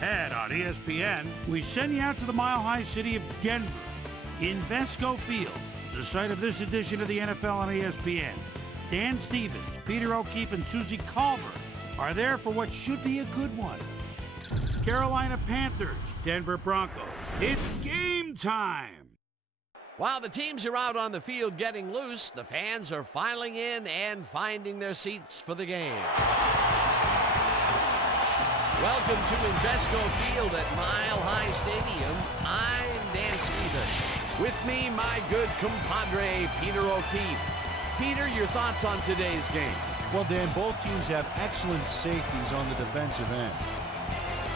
ahead on ESPN, we send you out to the mile-high city of Denver. Invesco Field, the site of this edition of the NFL on ESPN. Dan Stevens, Peter O'Keefe, and Susie Colbert are there for what should be a good one. Carolina Panthers, Denver Broncos. It's game time! While the teams are out on the field getting loose, the fans are filing in and finding their seats for the game. Welcome to Invesco Field at Mile High Stadium. I'm Dan Stevens. With me, my good compadre, Peter O'Keefe. Peter, your thoughts on today's game? Well, Dan, both teams have excellent safeties on the defensive end.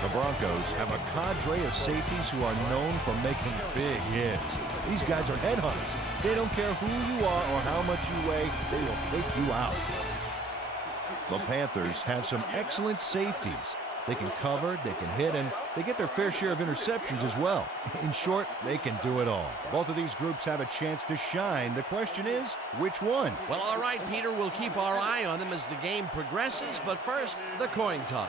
The Broncos have a cadre of safeties who are known for making big hits. These guys are headhunters. They don't care who you are or how much you weigh, they will take you out. The Panthers have some excellent safeties. They can cover, they can hit, and they get their fair share of interceptions as well. In short, they can do it all. Both of these groups have a chance to shine. The question is, which one? Well, all right, Peter, we'll keep our eye on them as the game progresses, but first, the coin toss.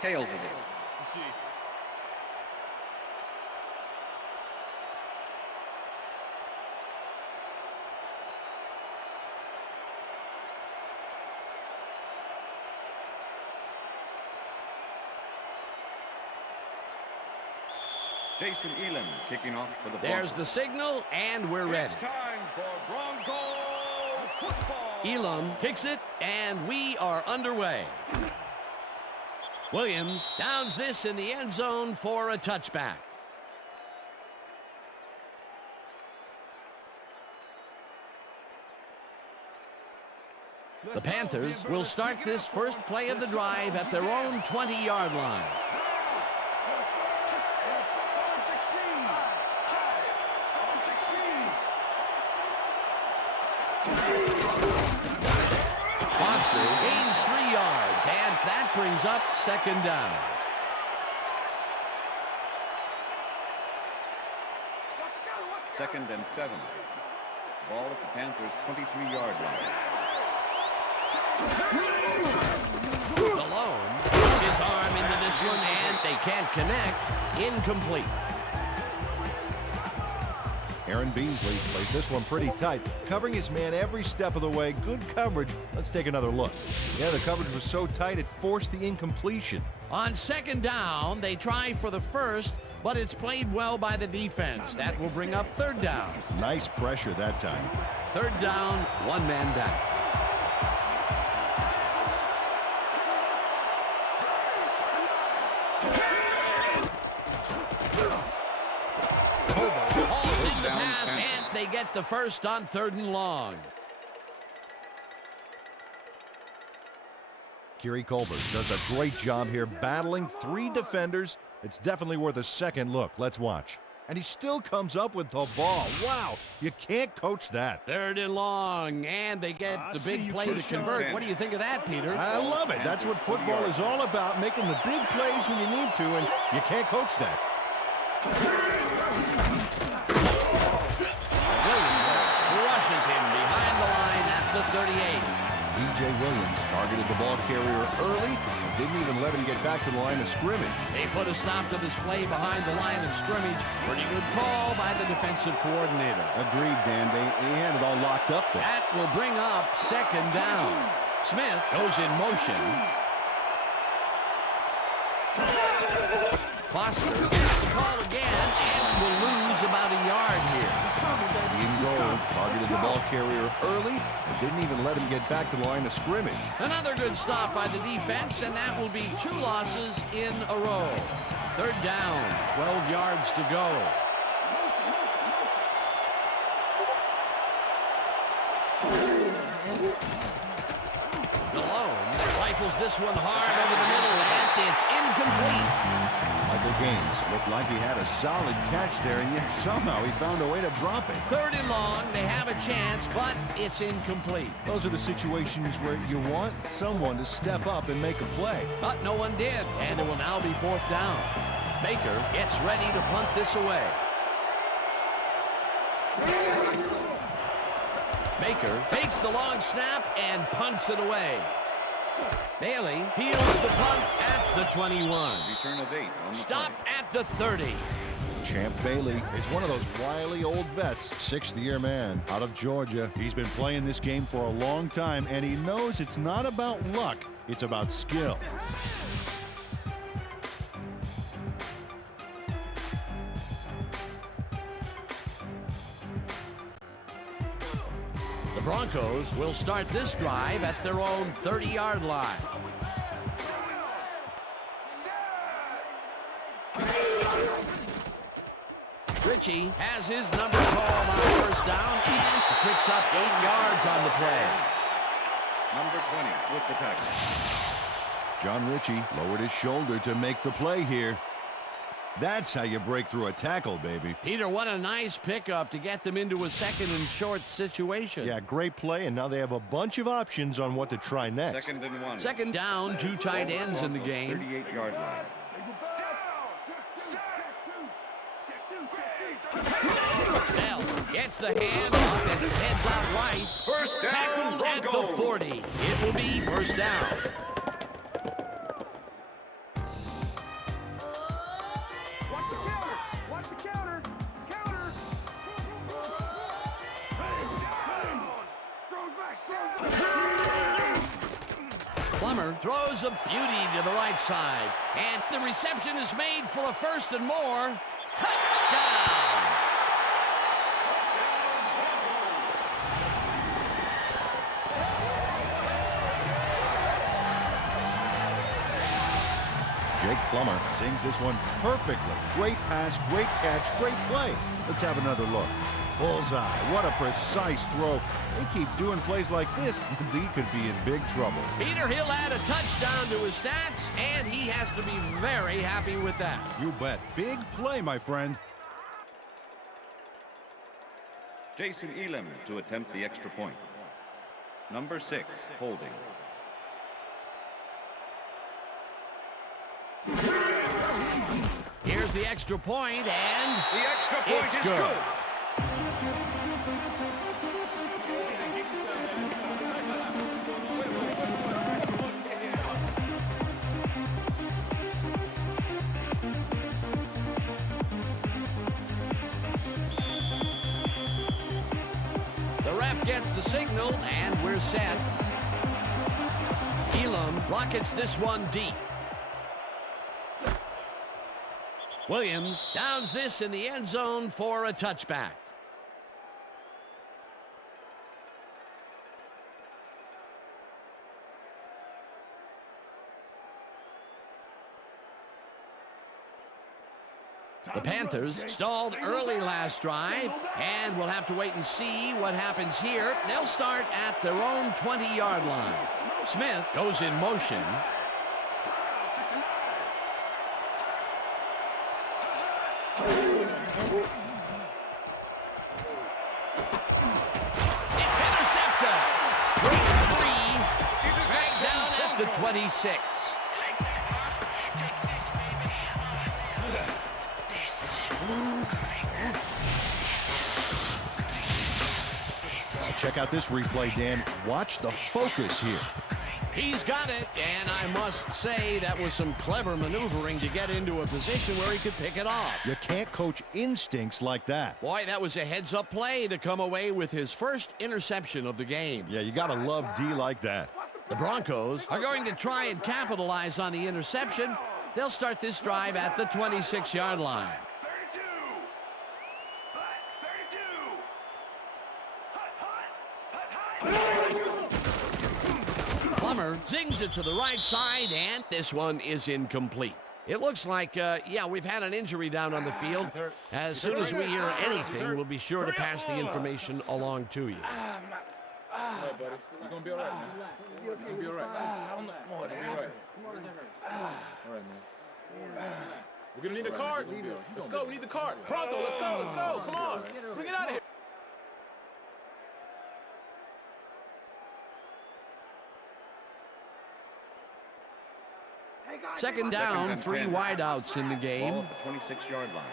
Tails it is. Jason Elam kicking off for the Broncos. There's the signal, and we're ready. It's time for Bronco football. Elam kicks it, and we are underway. Williams downs this in the end zone for a touchback. The Panthers will start this first play of the drive at their own 20-yard line. Gains 3 yards, and that brings up second down. Second and 7. Ball at the Panthers' 23-yard line. Malone puts his arm into this one, and they can't connect. Incomplete. Aaron Beasley plays this one pretty tight, covering his man every step of the way. Good coverage. Let's take another look. Yeah, the coverage was so tight it forced the incompletion. On second down, they try for the first, but it's played well by the defense. That will bring up third down. Nice pressure that time. Third down, one man down. Hall's in the pass, and they get the first on third and long. Kiri Colbert does a great job here battling 3 defenders. It's definitely worth a second look. Let's watch. And he still comes up with the ball. Wow, you can't coach that. Third and long, and they get the big play to convert. What do you think of that, Peter? I love it. That's what football is all about, making the big plays when you need to, and you can't coach that. Williams rushes him behind the line at the 38. DJ Williams targeted the ball carrier early and didn't even let him get back to the line of scrimmage. They put a stop to this play behind the line of scrimmage. Pretty good call by the defensive coordinator. Agreed, Dan. They had it all locked up there. That will bring up second down. Smith goes in motion. Foster gets the ball again and will lose about a yard here. In goal, targeted the ball carrier early and didn't even let him get back to the line of scrimmage. Another good stop by the defense, and that will be 2 losses in a row. Third down, 12 yards to go. Malone rifles this one hard over the middle, and it's incomplete. Michael gains. Looked like he had a solid catch there, and yet somehow he found a way to drop it. 3rd and long. They have a chance, but it's incomplete. Those are the situations where you want someone to step up and make a play. But no one did, and it will now be 4th down. Baker gets ready to punt this away. Baker takes the long snap and punts it away. Bailey fields the punt at the 21. Return of 8 on the Stopped play. at the 30. Champ Bailey is one of those wily old vets, 6th-year man out of Georgia. He's been playing this game for a long time, and he knows it's not about luck, it's about skill. The Broncos will start this drive at their own 30-yard line. Ritchie has his number called on 1st down and picks up 8 yards on the play. Number 20 with the tackle. John Ritchie lowered his shoulder to make the play here. That's how you break through a tackle, baby. Peter, what a nice pickup to get them into a 2nd and short situation. Yeah, great play, and now they have a bunch of options on what to try next. 2nd and 1. 2nd down, 2 tight ends in the game. 38-yard line. Bell gets the hand up and heads out right. 1st down, Tackled at the Broncos. 40. It will be 1st down. Plummer throws a beauty to the right side, and the reception is made for a 1st and more. Touchdown! Jake Plummer sings this one perfectly. Great pass, great catch, great play. Let's have another look. Bullseye. What a precise throw. They keep doing plays like this, he could be in big trouble. Peter, he'll add a touchdown to his stats, and he has to be very happy with that. You bet. Big play, my friend. Jason Elam to attempt the extra point. Number 6, holding. Here's the extra point, and The extra point it's is good. good. The ref gets the signal, and we're set. Elam rockets this one deep. Williams downs this in the end zone for a touchback. The Panthers stalled early last drive, and we'll have to wait and see what happens here. They'll start at their own 20-yard line. Smith goes in motion. It's intercepted. Breaks free. Dragged down at the 26. Check out this replay, Dan. Watch the focus here. He's got it, and I must say that was some clever maneuvering to get into a position where he could pick it off. You can't coach instincts like that. Boy, that was a heads-up play to come away with his first interception of the game. Yeah, you gotta love D like that. The Broncos are going to try and capitalize on the interception. They'll start this drive at the 26-yard line. Plummer zings it to the right side, and this one is incomplete. It looks like, yeah, we've had an injury down on the field. As soon as we hear anything, we'll be sure to pass the information along to you. All right, buddy. You're going to be all right, man. You're going to be all right. All right, man. We're gonna need a card. Let's go. We need the card. Pronto. Let's go. Let's go. Come on. Bring it out of here. Second down, three wideouts in the game. Ball at the 26-yard line.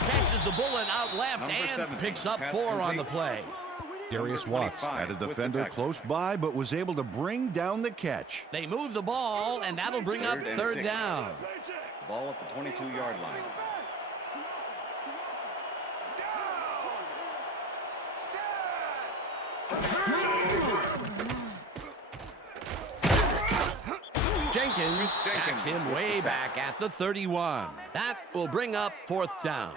Catches the bullet out left and picks up 4 on the play. Darius Watts had a defender close by, but was able to bring down the catch. They move the ball, and that'll bring up third down. Ball at the 22-yard line. Jenkins sacks him way back at the 31. That will bring up fourth down.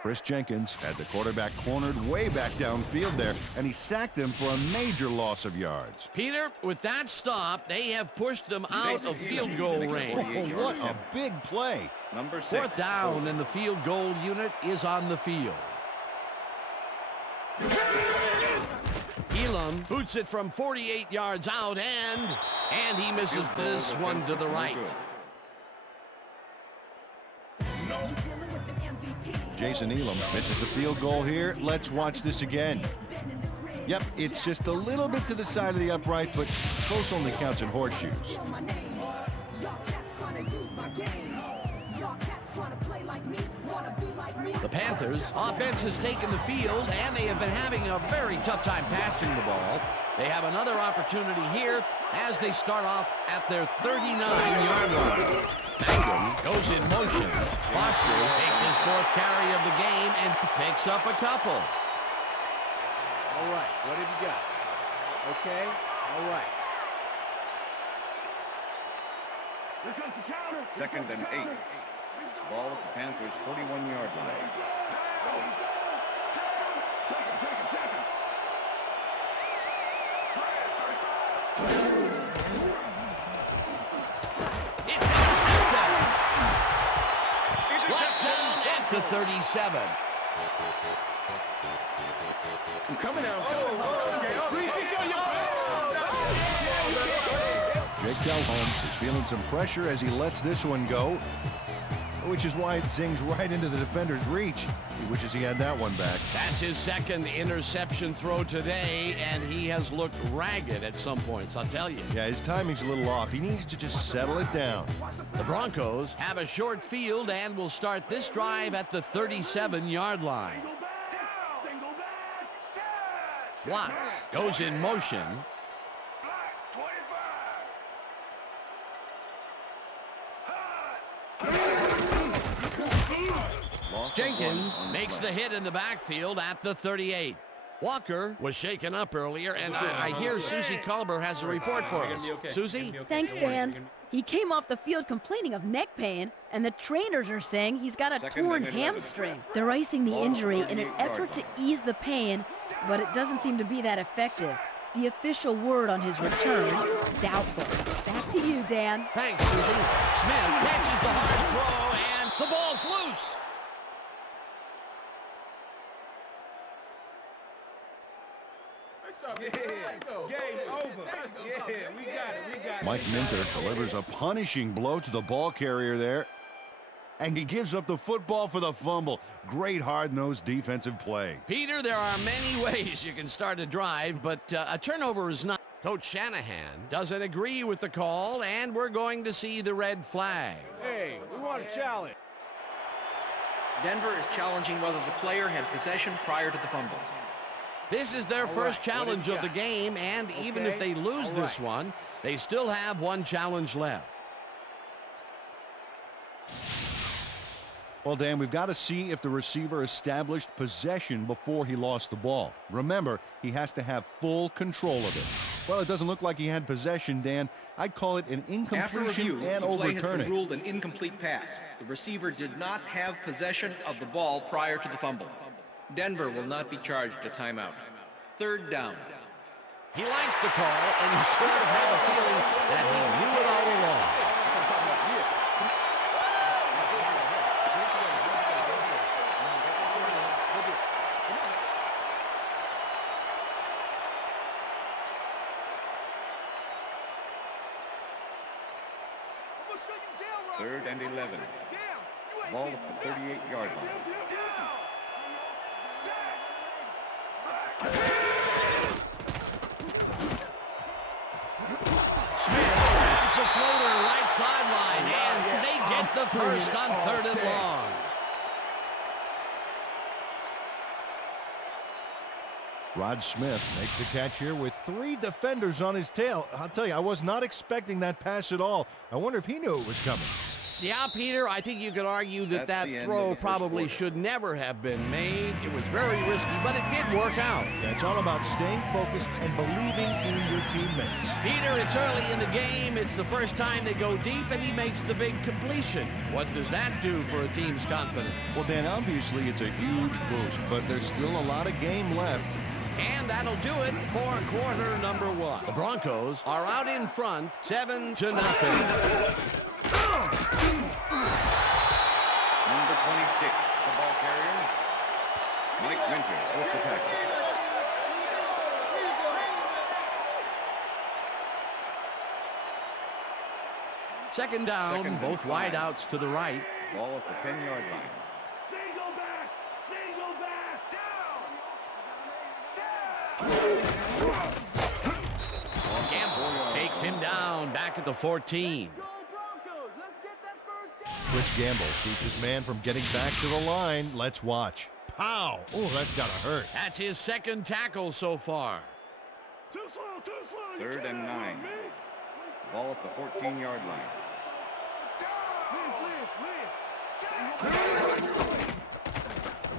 Chris Jenkins had the quarterback cornered way back downfield there, and he sacked him for a major loss of yards. Peter, with that stop, they have pushed them out of field goal range. Oh, what a big play. Number 6. Fourth down, and the field goal unit is on the field. Elam boots it from 48 yards out, and he misses this one to the right. Jason Elam misses the field goal here. Let's watch this again. Yep, it's just a little bit to the side of the upright, but close only counts in horseshoes. The Panthers offense has taken the field, and they have been having a very tough time passing the ball. They have another opportunity here as they start off at their 39-yard line. Mangum goes in motion. Foster takes his 4th carry of the game and picks up a couple. All right, what have you got? Okay, all right. Second and 8. Ball at the Panthers' 41-yard line. It's intercepted. Brought down at the 37. I'm coming out. Jake Delhomme is feeling some pressure as he lets this one go, which is why it zings right into the defender's reach. He wishes he had that one back. That's his second interception throw today, and he has looked ragged at some points, I'll tell you. Yeah, his timing's a little off. He needs to just settle it down. The Broncos have a short field and will start this drive at the 37-yard line. Watts goes in motion. Jenkins makes the hit in the backfield at the 38. Walker was shaken up earlier, and I hear Susie Colbert has a report for us. Susie? Thanks, Dan. He came off the field complaining of neck pain, and the trainers are saying he's got a torn hamstring. They're icing the injury in an effort to ease the pain, but it doesn't seem to be that effective. The official word on his return, doubtful. Back to you, Dan. Thanks, Susie. Smith catches the hard throw, and the ball's loose. Game over. Yeah, we got it. Mike Minter delivers a punishing blow to the ball carrier there, and he gives up the football for the fumble. Great hard-nosed defensive play. Peter, there are many ways you can start a drive, but a turnover is not. Coach Shanahan doesn't agree with the call, and we're going to see the red flag. Hey, we want a challenge. Denver is challenging whether the player had possession prior to the fumble. This is their first challenge of the game, and even if they lose this one, they still have one challenge left. Well, Dan, we've got to see if the receiver established possession before he lost the ball. Remember, he has to have full control of it. Well, it doesn't look like he had possession, Dan. I'd call it an incompletion and the play has overturn been it. ruled an incomplete pass. The receiver did not have possession of the ball prior to the fumble. Denver will not be charged a timeout. Third down. He likes the call, and you sort of have a feeling that he knew it all along. 3rd and 11. Ball at the 38-yard line. Smith grabs the floater right sideline, and they get the first on 3rd and long. Rod Smith makes the catch here with 3 defenders on his tail. I'll tell you, I was not expecting that pass at all. I wonder if he knew it was coming. Yeah, Peter, I think you could argue that That's the end throw of the first probably quarter. should never have been made. It was very risky, but it did work out. Yeah, it's all about staying focused and believing in your teammates. Peter, it's early in the game. It's the first time they go deep, and he makes the big completion. What does that do for a team's confidence? Well, Dan, obviously it's a huge boost, but there's still a lot of game left. And that'll do it for quarter number 1. The Broncos are out in front, 7-0. Number 26, the ball carrier. Mike Winter with the tackle. Second down, Second and both 5. wideouts to the right. Ball at the 10-yard line. Gamble takes him down back at the 14. Chris Gamble keeps his man from getting back to the line. Let's watch. Pow! Oh, that's gotta hurt. That's his second tackle so far. 3rd and 9. Ball at the 14-yard line.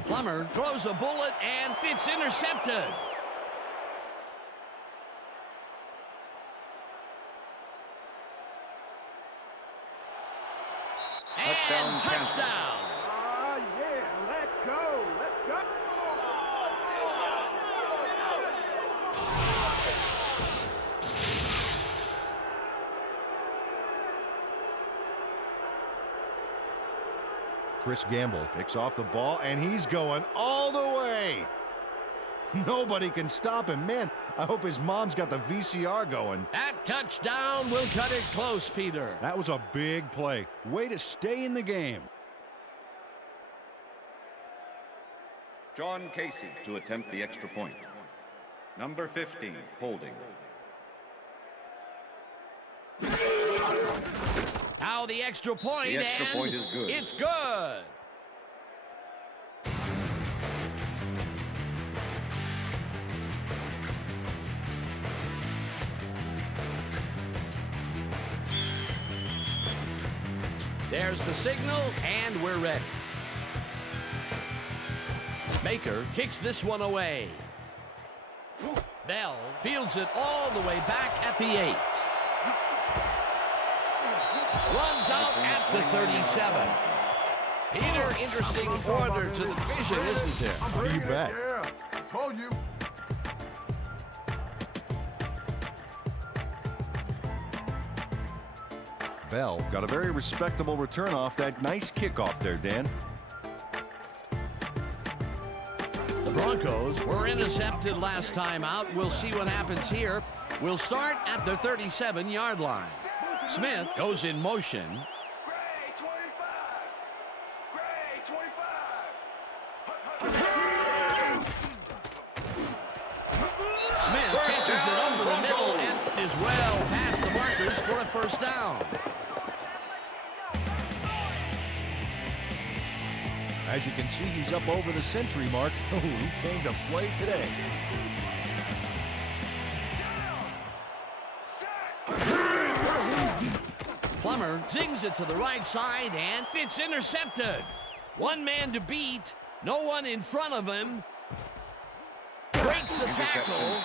Plummer throws a bullet, and it's intercepted. Touchdown, And Panthers. touchdown. Chris Gamble picks off the ball, and he's going all the way. Nobody can stop him. Man, I hope his mom's got the VCR going. That touchdown will cut it close, Peter. That was a big play. Way to stay in the game. John Casey to attempt the extra point. Number 15, holding. Now the extra point, The extra and point is good. It's good. There's the signal, and we're ready. Baker kicks this one away. Bell fields it all the way back at the 8. Runs out at the 37. Peter, interesting order to the division, isn't there? You bet. Yeah, told you. Bell got a very respectable return off that nice kickoff there, Dan. The Broncos were intercepted last time out. We'll see what happens here. We'll start at the 37-yard line. Smith goes in motion. Smith catches it over the middle and is well past the markers for a first down. As you can see, he's up over the century mark. Oh, he came to play today. Plummer zings it to the right side, and it's intercepted. One man to beat, no one in front of him. Breaks the tackle,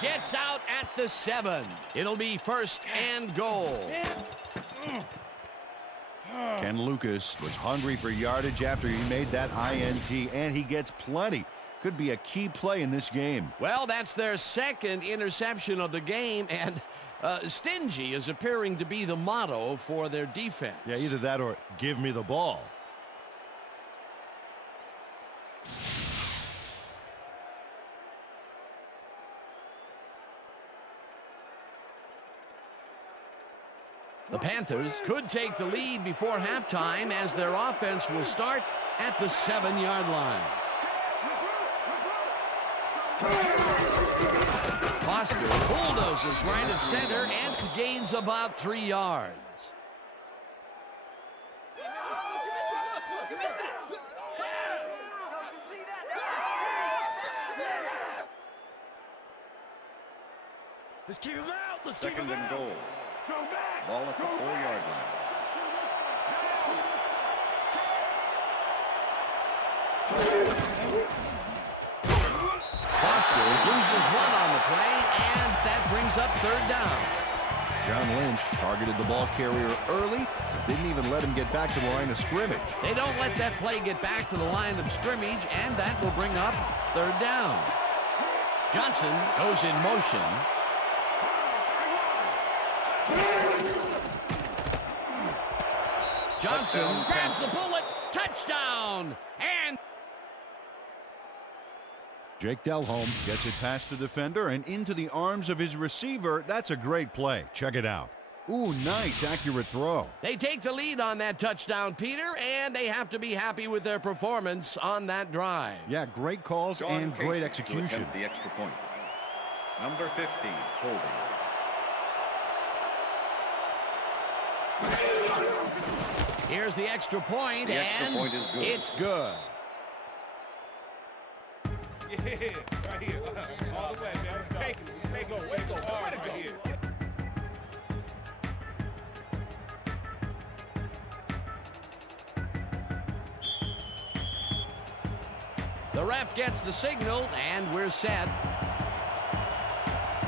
gets out at the 7. It'll be first and goal. Ken Lucas was hungry for yardage after he made that INT, and he gets plenty. Could be a key play in this game. Well, that's their second interception of the game, and stingy is appearing to be the motto for their defense. Yeah, either that or give me the ball. The Panthers could take the lead before halftime as their offense will start at the 7-yard line. Foster bulldozes right at center and gains about 3 yards. Let's keep him out. Second and goal. Ball at the 4-yard line. Foster loses one on the play, and that brings up 3rd down. John Lynch targeted the ball carrier early, but didn't even let him get back to the line of scrimmage. They don't let that play get back to the line of scrimmage, and that will bring up 3rd down. Johnson goes in motion. Johnson grabs the bullet. Touchdown! And Jake Delhomme gets it past the defender and into the arms of his receiver. That's a great play. Check it out. Ooh, nice, accurate throw. they take the lead on that touchdown, Peter, and they have to be happy with their performance on that drive. Yeah, great calls John and Casey great to execution. attempt the extra point. Number 15, holding. Here's the extra point, The extra and point is good. it's good. Yeah, right here. All the way, man. Take it. Way go hard right here. The ref gets the signal, and we're set.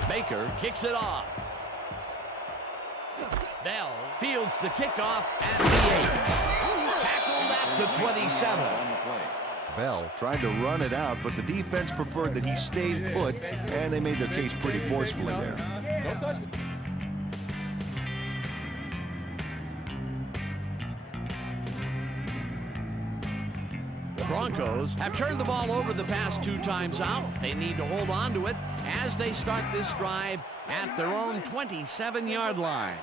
Baker kicks it off. Bell fields the kickoff at the 8. Tackled at the 27. On the play. Bell tried to run it out, but the defense preferred that he stayed put, and they made their case pretty forcefully there. Don't touch it. The Broncos have turned the ball over the past 2 times out. They need to hold on to it as they start this drive at their own 27-yard line.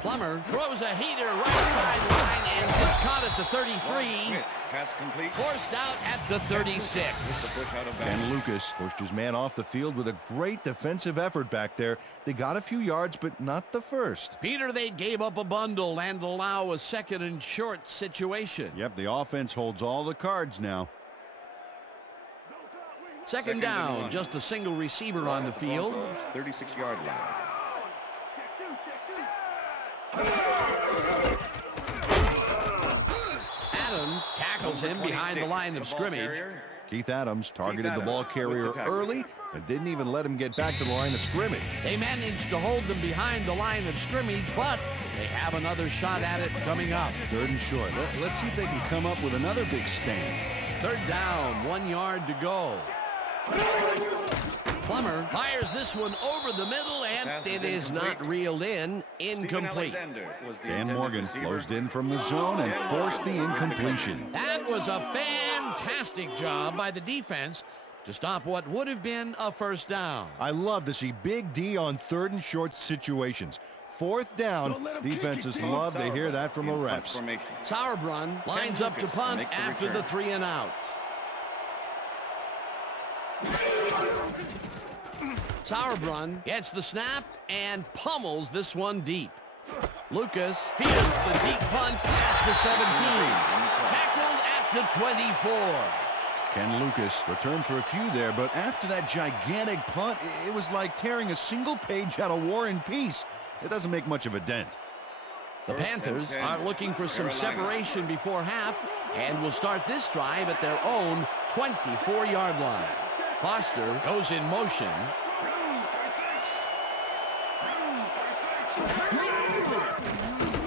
Plummer throws a heater right sideline, and it's caught at the 33. Smith, pass complete. Forced out at the 36. With the push out of bounds. And Lucas pushed his man off the field with a great defensive effort back there. They got a few yards, but not the first. Peter, they gave up a bundle and allow a 2nd and short situation. Yep, the offense holds all the cards now. Second down, just a single receiver on the field. 36-yard line. Adams tackles him behind the line of scrimmage. Keith Adams targeted the ball carrier early and didn't even let him get back to the line of scrimmage. They managed to hold them behind the line of scrimmage, but they have another shot at it coming up. 3rd and short. Let's see if they can come up with another big stand. 3rd down, 1 yard to go. Plummer fires this one over the middle, and Pass it is is not incomplete. reeled in. Incomplete. Dan Morgan closed in from the zone and forced the incompletion. That was a fantastic job by the defense to stop what would have been a 1st down. I love to see Big D on 3rd and short situations. 4th down, defenses love to hear that from the refs. Sauerbrunn lines up to punt after the 3 and out. Sauerbrunn gets the snap and pummels this one deep. Lucas fields the deep punt at the 17. Tackled at the 24. Ken Lucas returned for a few there, but after that gigantic punt, it was like tearing a single page out of War and Peace. It doesn't make much of a dent. The Panthers are looking for some separation before half and will start this drive at their own 24-yard line. Foster goes in motion.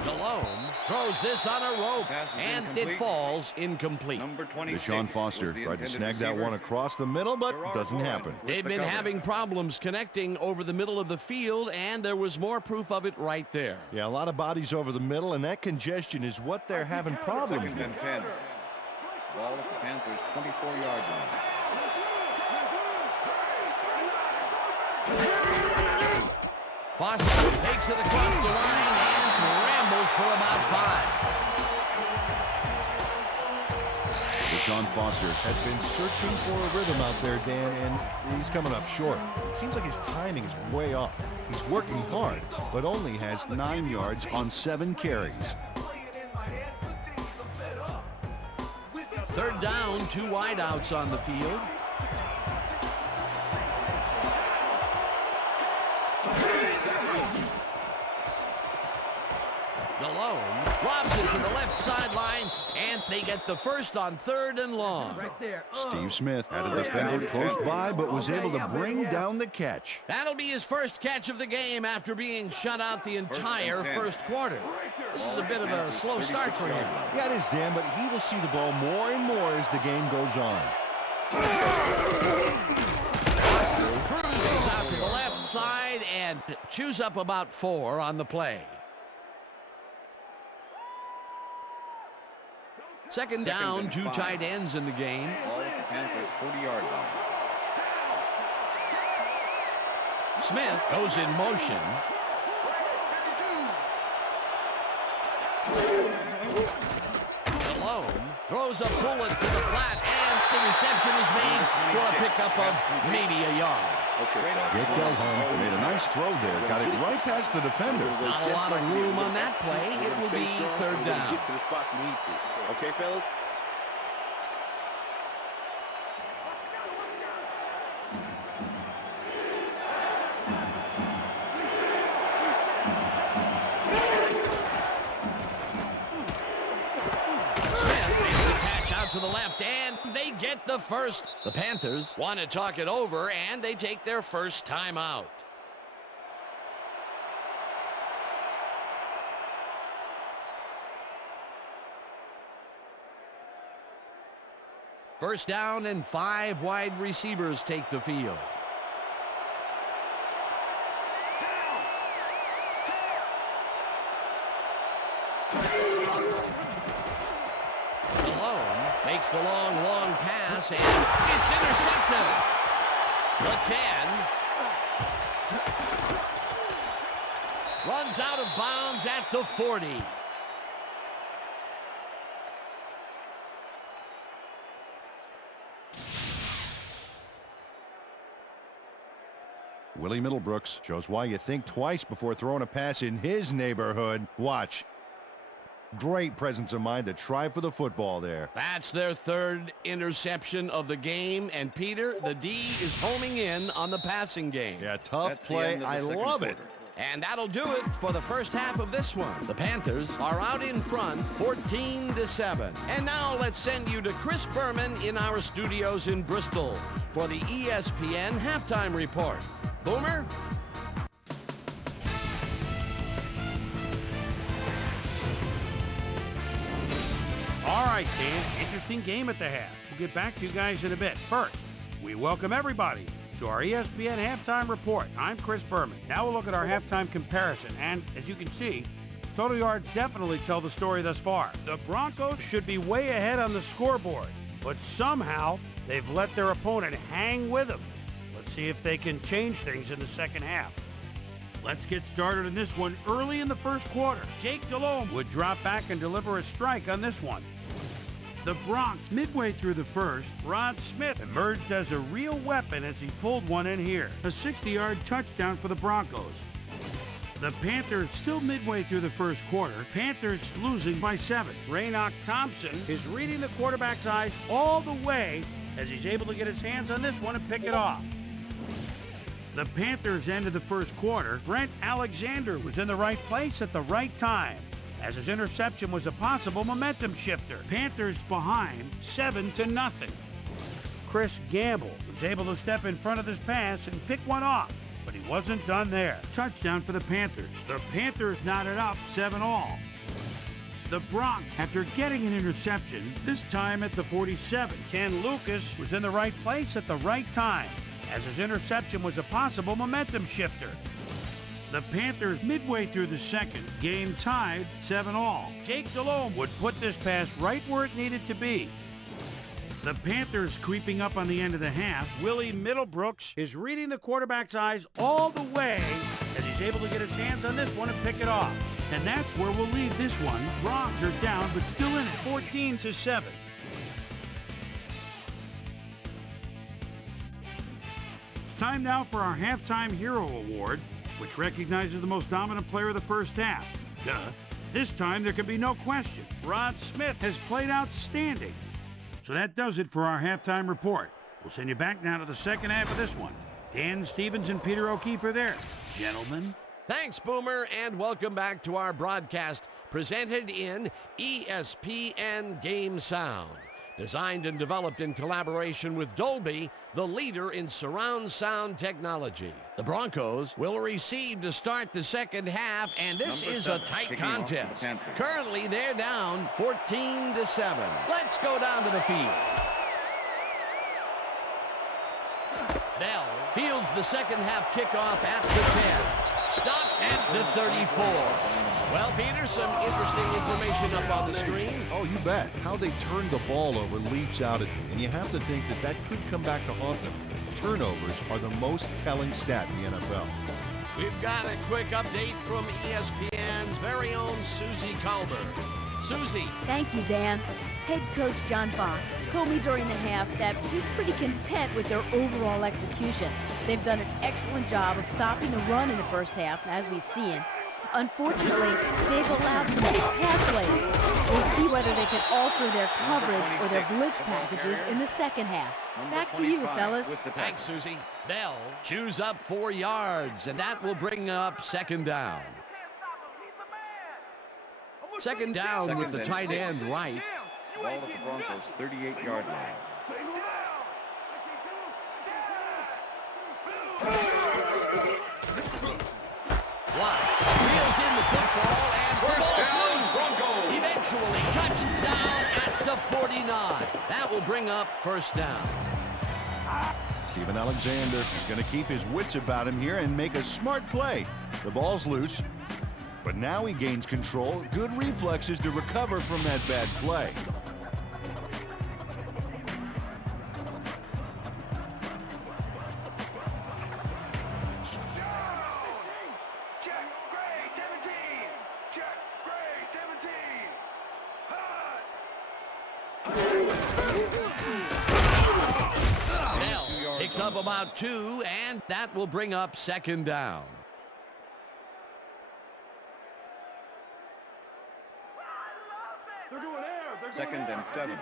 Delhomme throws this on a rope, and it falls incomplete. Deshaun Foster tried to snag that one across the middle, but doesn't happen. They've been having problems connecting over the middle of the field, and there was more proof of it right there. Yeah, a lot of bodies over the middle, and that congestion is what they're having problems Second with. and 10. Ball at the Panthers' 24-yard line. Foster takes it across the line and rambles for about 5. Deshaun Foster has been searching for a rhythm out there, Dan, and he's coming up short. It seems like his timing is way off. He's working hard, but only has 9 yards on 7 carries. Third down, 2 wideouts on the field. Malone lobs it to the left sideline, and they get the first on 3rd and long. Right there. Steve Smith had a defender close by, but was able to bring down the catch. That'll be his first catch of the game after being shut out the entire first quarter. This is a bit of a slow start for him. Yeah, it is, Dan, but he will see the ball more and more as the game goes on. Cruises out to the left side and chews up about 4 on the play. Second down, 2 tight ends in the game. Ball at the Panthers' 40-yard line. Smith goes in motion. Malone throws a bullet to the flat, and the reception is made for a pickup of maybe a yard. Jake Delhomme made a nice throw there. Got it right past the defender. Not a lot of room on that play. It will be 3rd down. Okay, fellas? To the left, and they get the first. The Panthers want to talk it over, and they take their first timeout. First down, and 5 wide receivers take the field. Makes the long pass, and it's intercepted. The 10 runs out of bounds at the 40. Willie Middlebrooks shows why you think twice before throwing a pass in his neighborhood. Watch. Great presence of mind to try for the football there. That's their 3rd interception of the game, and Peter, the D is homing in on the passing game. Yeah, tough play. I love it. And that'll do it for the first half of this one. The Panthers are out in front, 14-7. And now let's send you to Chris Berman in our studios in Bristol for the ESPN Halftime Report. Boomer? All right, Dan, interesting game at the half. We'll get back to you guys in a bit. First, we welcome everybody to our ESPN Halftime Report. I'm Chris Berman. Now we'll look at our halftime comparison, and as you can see, total yards definitely tell the story thus far. The Broncos should be way ahead on the scoreboard, but somehow they've let their opponent hang with them. Let's see if they can change things in the second half. Let's get started in this one early in the first quarter. Jake Delhomme would drop back and deliver a strike on this one. The Bronx, midway through the first, Rod Smith emerged as a real weapon as he pulled one in here. A 60-yard touchdown for the Broncos. The Panthers still midway through the first quarter. Panthers losing by 7. Raynoch Thompson is reading the quarterback's eyes all the way as he's able to get his hands on this one and pick it off. The Panthers ended the first quarter. Brent Alexander was in the right place at the right time, as his interception was a possible momentum shifter. Panthers behind 7-0. Chris Gamble was able to step in front of this pass and pick one off, but he wasn't done there. Touchdown for the Panthers. The Panthers knotted up 7-all. The Bronx, after getting an interception, this time at the 47. Ken Lucas was in the right place at the right time, as his interception was a possible momentum shifter. The Panthers, midway through the second, game tied 7-all. Jake Delhomme would put this pass right where it needed to be. The Panthers creeping up on the end of the half. Willie Middlebrooks is reading the quarterback's eyes all the way as he's He's able to get his hands on this one and pick it off. And that's where we'll leave this one. Broncos are down, but still in it, 14-7. It's time now for our Halftime Hero Award, which recognizes the most dominant player of the first half. Duh. This time, there can be no question. Rod Smith has played outstanding. So that does it for our halftime report. We'll send you back now to the second half of this one. Dan Stevens and Peter O'Keefe are there. Gentlemen. Thanks, Boomer, and welcome back to our broadcast presented in ESPN Game Sound. Designed and developed in collaboration with Dolby, the leader in surround sound technology. The Broncos will receive to start the second half, and this is a tight contest. Currently, they're down 14-7. Let's go down to the field. Bell fields the second half kickoff at the 10. Stopped at the 34. Well, Peter, some interesting information up on the screen. Oh, you bet. How they turned the ball over leaps out at me, and you have to think that that could come back to haunt them. Turnovers are the most telling stat in the NFL. We've got a quick update from ESPN's very own Susie Colbert. Susie. Thank you, Dan. Head coach John Fox told me during the half that he's pretty content with their overall execution. They've done an excellent job of stopping the run in the first half, as we've seen. Unfortunately, they've allowed some pass plays. We'll see whether they can alter their coverage or their blitz packages in the second half. Back to you, fellas. Thanks, Susie. Bell chews up 4 yards, and that will bring up second down. Second down with the tight end right. Ball at the Broncos' 38-yard line. Watt reels in the football and first down Broncos. Eventually touchdown at the 49. That will bring up first down. Steven Alexander is going to keep his wits about him here and make a smart play. The ball's loose, but now he gains control. Good reflexes to recover from that bad play. Picks up about 2, and that will bring up second down. Second and 7.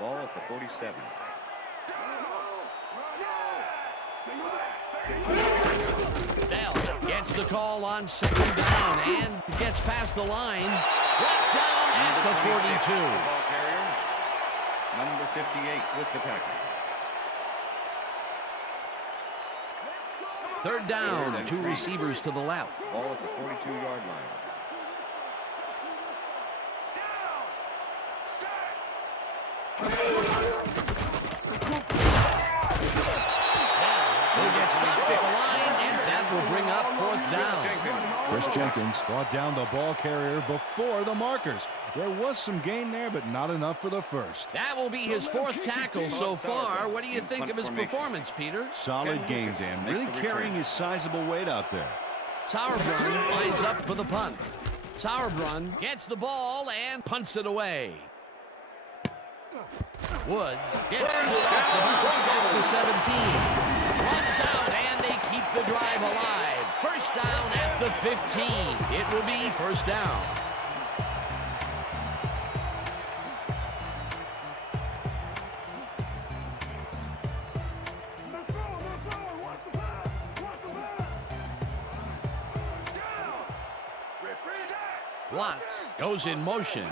Ball at the 47. Bell gets the call on second down and gets past the line. Brought down at the 42. Ball carrier, number 58 with the tackle. Third down, 2 receivers to the left. Ball at the 42-yard line. Bell will get stopped at the line, and that will bring up fourth down. Chris Jenkins brought down the ball carrier before the markers. There was some gain there, but not enough for the first. That will be his 4th tackle so far. What do you think of his performance, Peter? Solid game, Dan. Really carrying his sizable weight out there. Sauerbrunn lines up for the punt. Sauerbrunn gets the ball and punts it away. Woods gets it off the bounce at the 17. Runs out, and they keep the drive alive. First down at the 15. It will be first down. Watts goes in motion.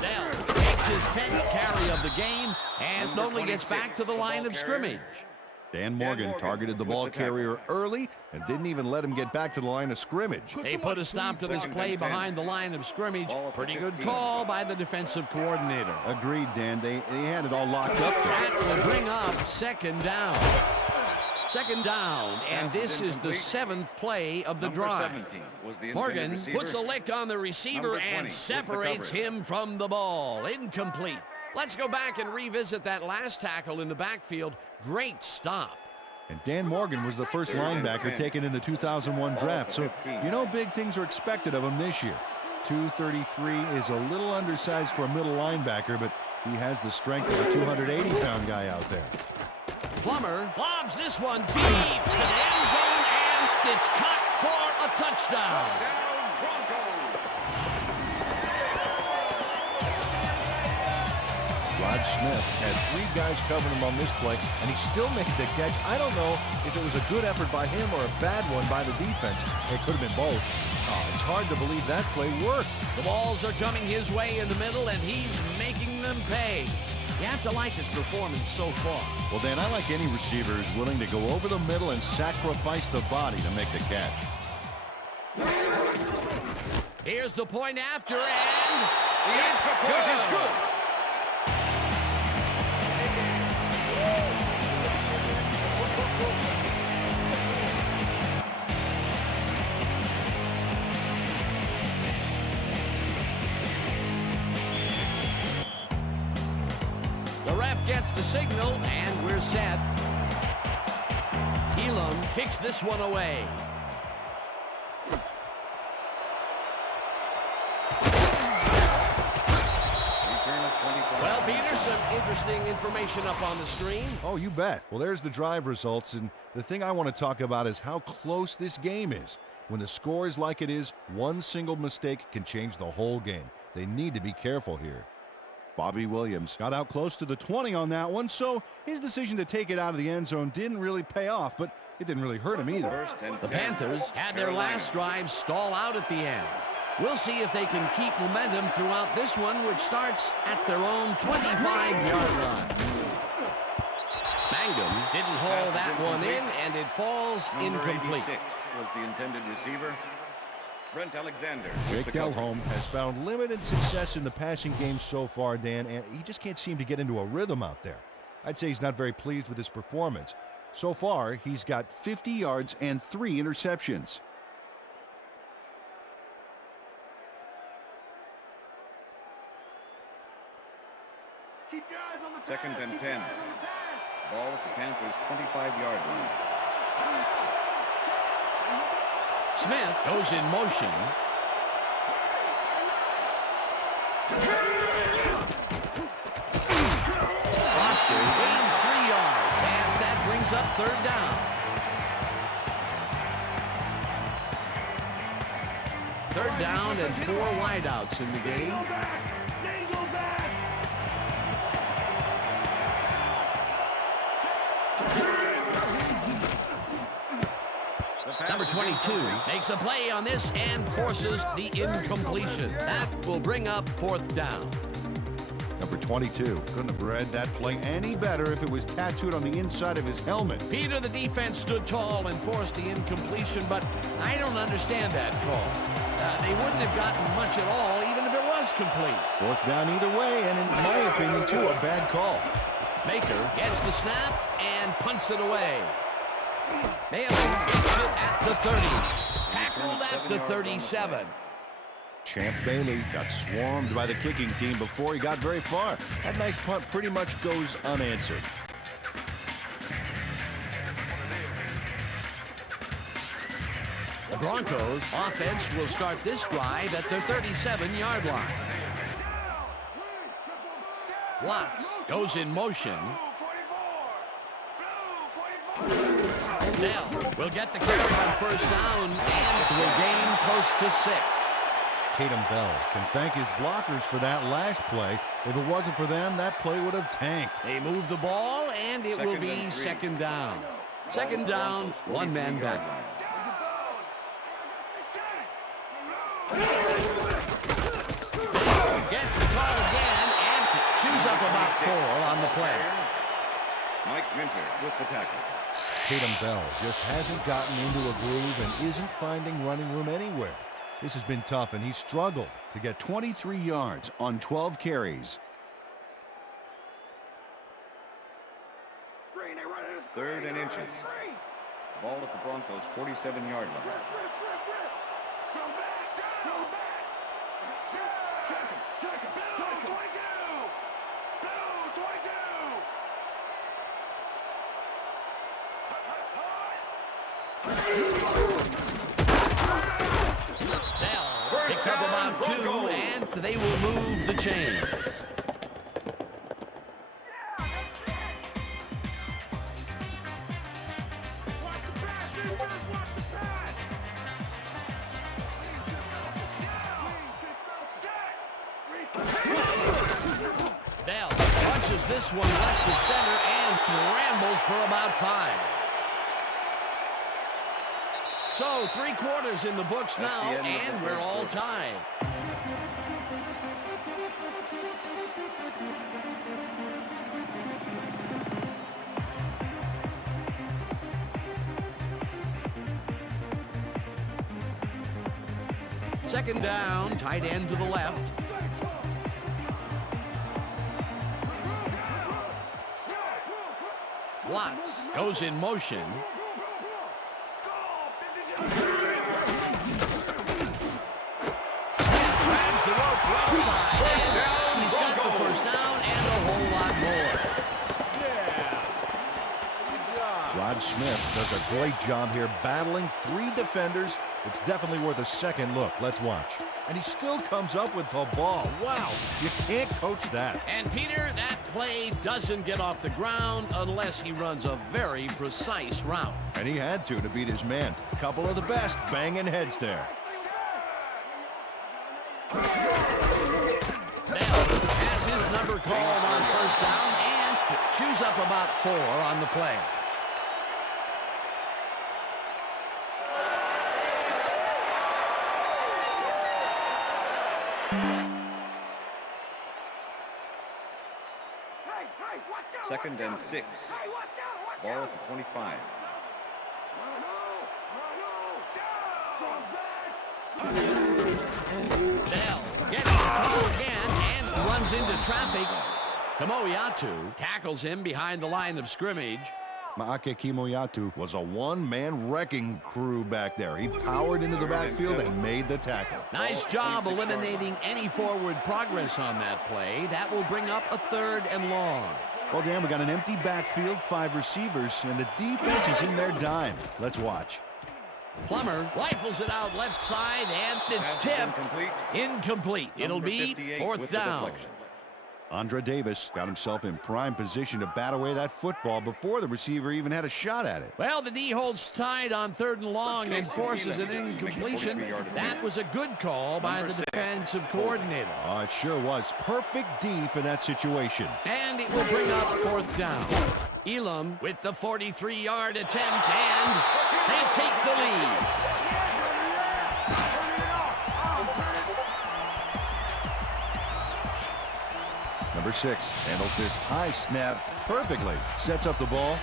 Bell takes his 10th carry of the game and only gets back to the line of scrimmage. Dan Morgan targeted the ball carrier early and didn't even let him get back to the line of scrimmage. They put a stop to this play behind the line of scrimmage. Pretty good call by the defensive coordinator. Agreed, Dan. They had it all locked up there. That will bring up second down. Second down, and this is the 7th play of the drive. Morgan puts a lick on the receiver and separates him from the ball. Incomplete. Let's go back and revisit that last tackle in the backfield. Great stop. And Dan Morgan was the first linebacker taken in the 2001 draft, so you know big things are expected of him this year. 233 is a little undersized for a middle linebacker, but he has the strength of a 280-pound guy out there. Plummer lobs this one deep to the end zone, and it's caught for a touchdown. Touchdown, Broncos. Rod Smith had 3 guys covering him on this play, and he still made the catch. I don't know if it was a good effort by him or a bad one by the defense. It could have been both. Oh, it's hard to believe that play worked. The balls are coming his way in the middle, and he's making them pay. You have to like his performance so far. Well, Dan, I like any receiver who's willing to go over the middle and sacrifice the body to make the catch. Here's the point after, and Yes, the point is good. the ref gets the signal, and we're set. Elam kicks this one away. Well, Peter, some interesting information up on the screen. Oh, you bet. Well, there's the drive results, and the thing I want to talk about is how close this game is. When the score is like it is, one single mistake can change the whole game. They need to be careful here. Bobby Williams got out close to the 20 on that one, so his decision to take it out of the end zone didn't really pay off, but it didn't really hurt him either. The Panthers had their last drive stall out at the end. We'll see if they can keep momentum throughout this one, which starts at their own 25-yard line. Mangum didn't haul that one in, and it falls incomplete. Was the intended receiver. Brent Alexander. Jake Delhomme has found limited success in the passing game so far, Dan, and he just can't seem to get into a rhythm out there. I'd say he's not very pleased with his performance. So far, he's got 50 yards and 3 interceptions. Second and 10. Ball at the Panthers' 25-yard line. Smith goes in motion. Foster gains 3 yards, and that brings up 3rd down. 3rd down and 4 wideouts in the game. Number 22 makes a play on this and forces the incompletion. That will bring up 4th down. Number 22 couldn't have read that play any better if it was tattooed on the inside of his helmet. Peter, the defense stood tall and forced the incompletion, but I don't understand that call. They wouldn't have gotten much at all, even if it was complete. 4th down either way, and in my opinion, too, a bad call. Maker gets the snap and punts it away. Bailey gets it at the 30. Tackled at the 37. Champ Bailey got swarmed by the kicking team before he got very far. That nice punt pretty much goes unanswered. The Broncos offense will start this drive at their 37-yard line. Watts goes in motion. Bell will get the carry on 1st down and will gain close to 6. Tatum Bell can thank his blockers for that last play. If it wasn't for them, that play would have tanked. They move the ball, and it will be 2nd down. 2nd down, 1 man back. Gets the call again and chews up about 4 on the play. Mike Minter with the tackle. Tatum Bell just hasn't gotten into a groove and isn't finding running room anywhere. This has been tough, and he's struggled to get 23 yards on 12 carries. 3rd and inches. Ball at the Broncos' 47-yard line. Dell picks up about 2, and they will move the chains. Dell punches this one left of center and rambles for about 5. So 3 quarters in the books now, and we're all tied. Second down, tight end to the left. Watts goes in motion. Smith grabs the rope right side. First down, He's got the Broncos. first down and a whole lot more. Yeah. Good job. Rod Smith does a great job here battling 3 defenders. It's definitely worth a second look. Let's watch. And he still comes up with the ball. Wow, you can't coach that. And Peter, that play doesn't get off the ground unless he runs a very precise route. And he had to beat his man. A couple of the best banging heads there. Bell has his number called on first down and chews up about 4 on the play. Second and 6. Ball at the 25. Bell gets the call again and runs into traffic. Kamoyatu tackles him behind the line of scrimmage. Maake Kimoyatu was a one-man wrecking crew back there. He powered into the backfield and made the tackle. Nice job eliminating any forward progress on that play. That will bring up a 3rd and long. Well, Dan, we got an empty backfield, 5 receivers, and the defense is in their dime. Let's watch. Plummer rifles it out left side, and it's Pass is tipped. Incomplete. It'll Number be 58 4th with the down. deflection. Andre Davis got himself in prime position to bat away that football before the receiver even had a shot at it. Well, the D holds tight on 3rd and long and forces an incompletion. That was a good call by the defensive coordinator. Oh, it sure was. Perfect D for that situation. And it will bring up 4th down. Elam with the 43-yard attempt, and they take the lead. Number 6 handles this high snap perfectly. Sets up the ball.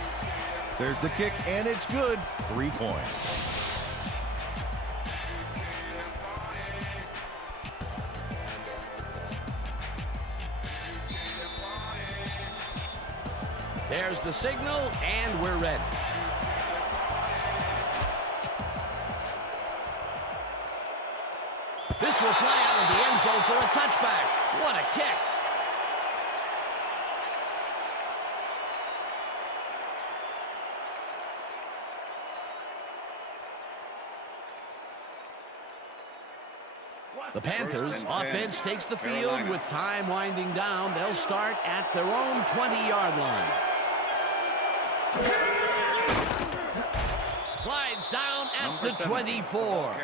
There's the kick, and it's good. 3 points. There's the signal, and we're ready. This will fly out of the end zone for a touchback. What a kick. The Panthers offense takes the field with time winding down. They'll start at their own 20-yard line. Slides down at the 24.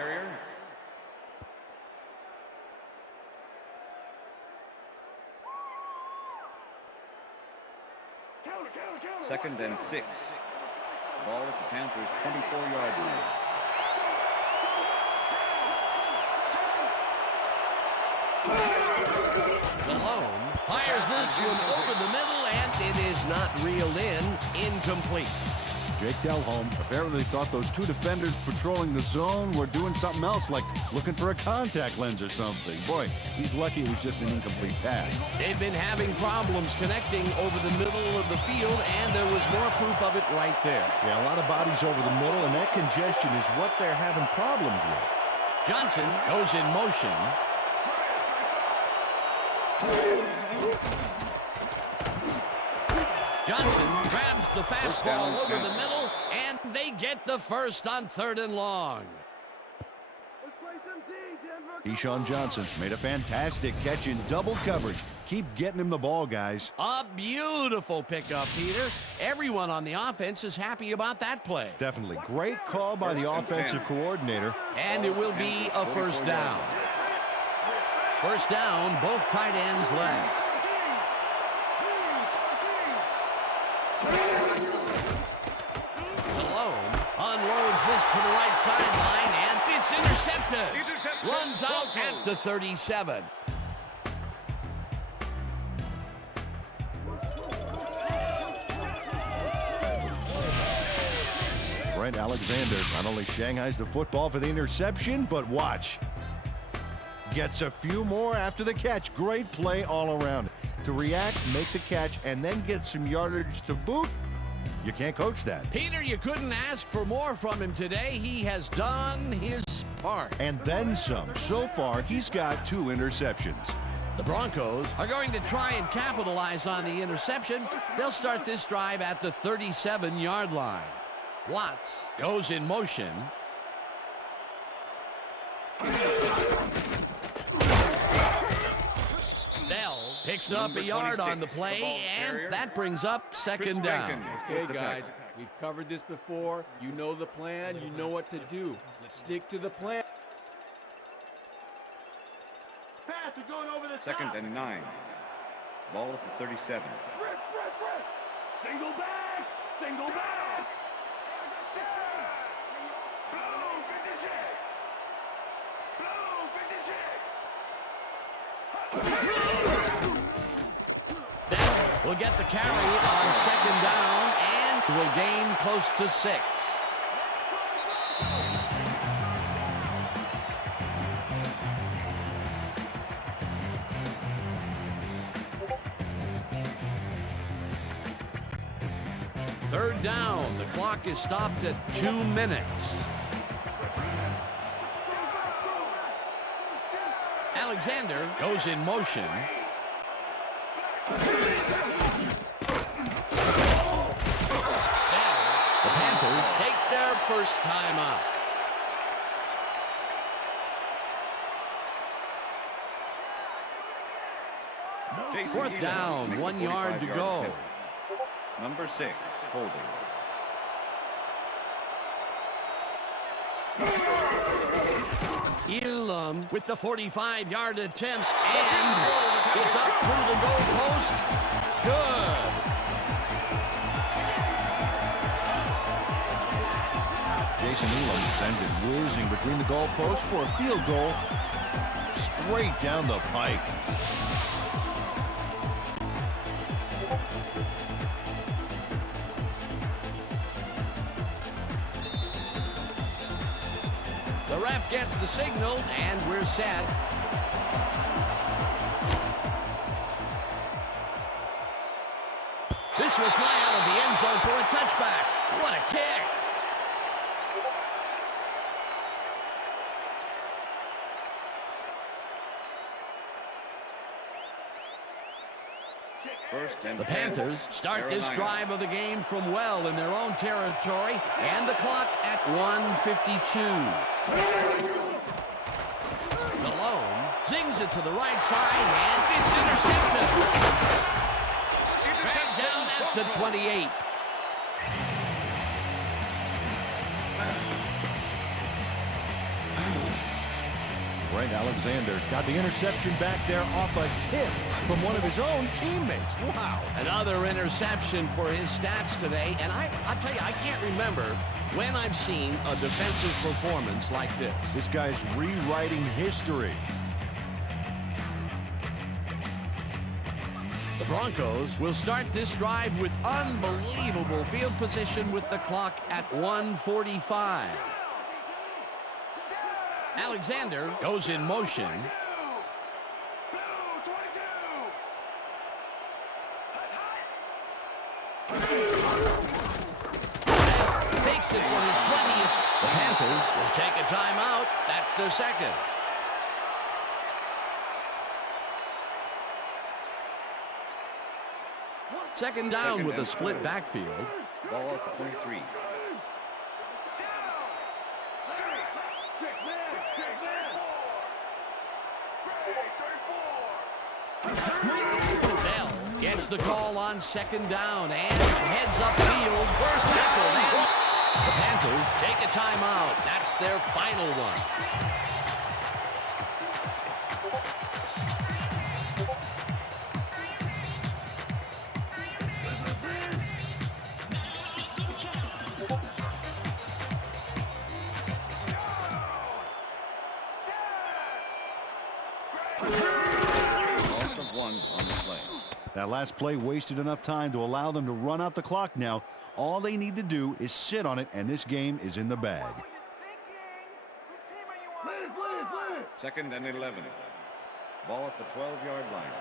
Second and 6. Ball at the Panthers' 24-yard line. Malone fires this one over the middle, and it is not reeled in. Incomplete. Jake Delhomme apparently thought those 2 defenders patrolling the zone were doing something else, like looking for a contact lens or something. Boy, he's lucky it was just an incomplete pass. They've been having problems connecting over the middle of the field, and there was more proof of it right there. Yeah, a lot of bodies over the middle, and that congestion is what they're having problems with. Johnson goes in motion. Johnson grabs the fastball over the middle, and And they get the first on 3rd and long. Deshaun Johnson made a fantastic catch in double coverage. Keep getting him the ball, guys. A beautiful pickup, Peter. Everyone on the offense is happy about that play. Definitely. Great call by the offensive coordinator. And it will be a first down. First down, both tight ends left. Malone unloads this to the right sideline, and it's intercepted. Runs out at the 37. Brent Alexander not only shanghais the football for the interception, but watch. Gets a few more after the catch. Great play all around. To react, make the catch, and then get some yardage to boot. You can't coach that. Peter, you couldn't ask for more from him today. He has done his part. And then some. So far, he's got 2 interceptions. The Broncos are going to try and capitalize on the interception. They'll start this drive at the 37-yard line. Watts goes in motion. Bell picks up a yard on the play, and that brings up second down. Okay, guys, we've covered this before. You know the plan. You know what to do. Let's stick to the plan. Second and 9. Ball at the 37. Single back! Single back! Blue 56! Blue 56! Then we'll get the carry on second down, and will gain close to 6. Third down. The clock is stopped at 2 minutes. Alexander goes in motion. Bell. The Panthers take their first time out. Fourth down, 1 yard to go. Number 6, holding. Elam with the 45-yard attempt, and it's up through the goalpost. Good. Jason Elam sends it whizzing between the goalposts for a field goal straight down the pike. The ref gets the signal, and we're set. This will fly out of the end zone for a touchback. What a kick! The Panthers start this drive of the game from well in their own territory, and the clock at 1:52. Malone zings it to the right side, and it's intercepted. Dragged down at the 28. Brent Alexander got the interception back there off a tip from one of his own teammates. Wow. Another interception for his stats today, and I'll tell you, I can't remember when I've seen a defensive performance like this. This guy's rewriting history. The Broncos will start this drive with unbelievable field position with the clock at 1:45. Alexander goes in motion. Takes it for his 20th. The Panthers will take a timeout. That's their second. Second down with a split backfield. Ball at the 23. Gets the call on second down and heads upfield. First tackle. The Panthers take a timeout. That's their final one. Loss of 1 on the play. That last play wasted enough time to allow them to run out the clock now. All they need to do is sit on it, and this game is in the bag. 2nd and 11. Ball at the 12-yard line.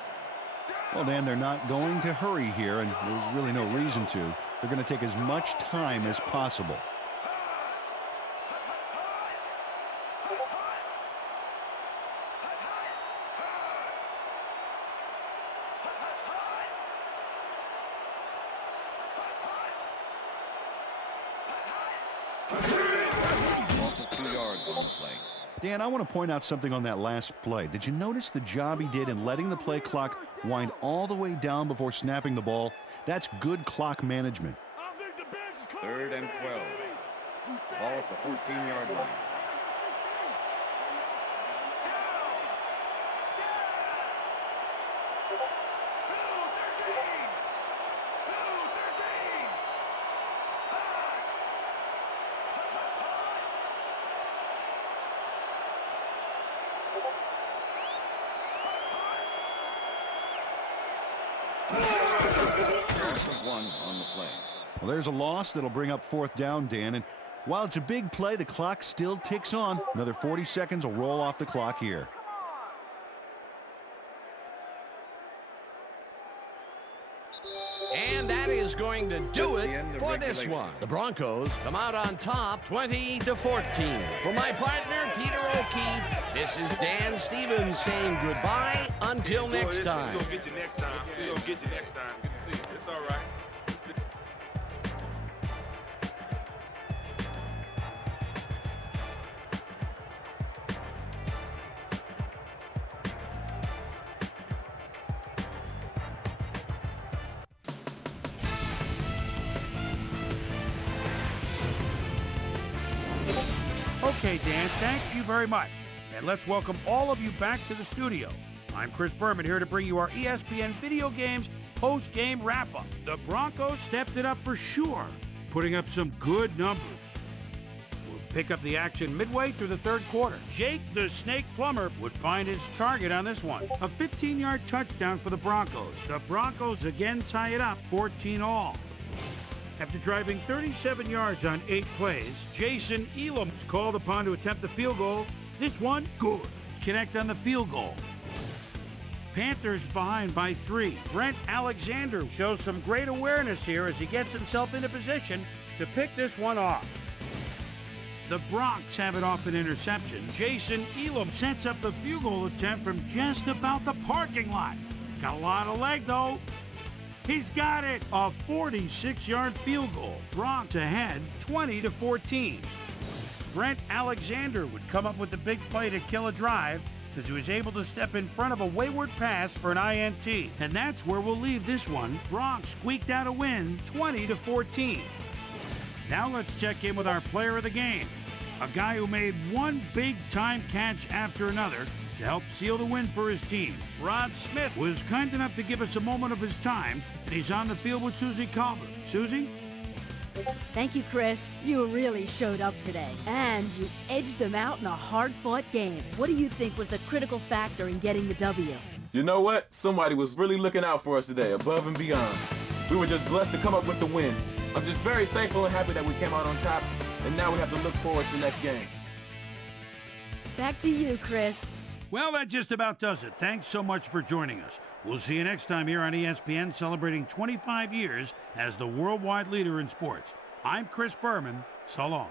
Well, Dan, they're not going to hurry here, and there's really no reason to. They're going to take as much time as possible. Loss of 2 yards on the play. Dan, I want to point out something on that last play. Did you notice the job he did in letting the play clock wind all the way down before snapping the ball? That's good clock management. 3rd and 12. Ball at the 14-yard line. Loss of 1 on the play. Well, there's a loss that'll bring up 4th down, Dan, and while it's a big play, the clock still ticks on. Another 40 seconds will roll off the clock here. And that is going to do it for this one. The Broncos come out on top 20-14. For my partner, Peter O'Keefe, this is Dan Stevens saying goodbye until next time. We're going to get you next time. We're going to get you next time. Good to see you. It's all right. Okay, Dan, thank you very much. And let's welcome all of you back to the studio. I'm Chris Berman here to bring you our ESPN Video Games post-game wrap-up. The Broncos stepped it up for sure, putting up some good numbers. We'll pick up the action midway through the 3rd quarter. Jake the Snake Plumber would find his target on this one. A 15-yard touchdown for the Broncos. The Broncos again tie it up 14-all. After driving 37 yards on 8 plays, Jason Elam was called upon to attempt the field goal. This one, good. Connect on the field goal. Panthers behind by 3. Brent Alexander shows some great awareness here as he gets himself into position to pick this one off. The Bronx have it off an interception. Jason Elam sets up the field goal attempt from just about the parking lot. Got a lot of leg though. He's got it. A 46-yard field goal. Bronx ahead 20-14. Brent Alexander would come up with the big play to kill a drive because he was able to step in front of a wayward pass for an INT. And that's where we'll leave this one. Bronx squeaked out a win 20-14. Now let's check in with our player of the game. A guy who made one big-time catch after another to help seal the win for his team. Rod Smith was kind enough to give us a moment of his time, and he's on the field with Susie Calvert. Susie? Thank you, Chris. You really showed up today, and you edged them out in a hard-fought game. What do you think was the critical factor in getting the W? You know what? Somebody was really looking out for us today, above and beyond. We were just blessed to come up with the win. I'm just very thankful and happy that we came out on top, and now we have to look forward to the next game. Back to you, Chris. Well, that just about does it. Thanks so much for joining us. We'll see you next time here on ESPN, celebrating 25 years as the worldwide leader in sports. I'm Chris Berman. So long.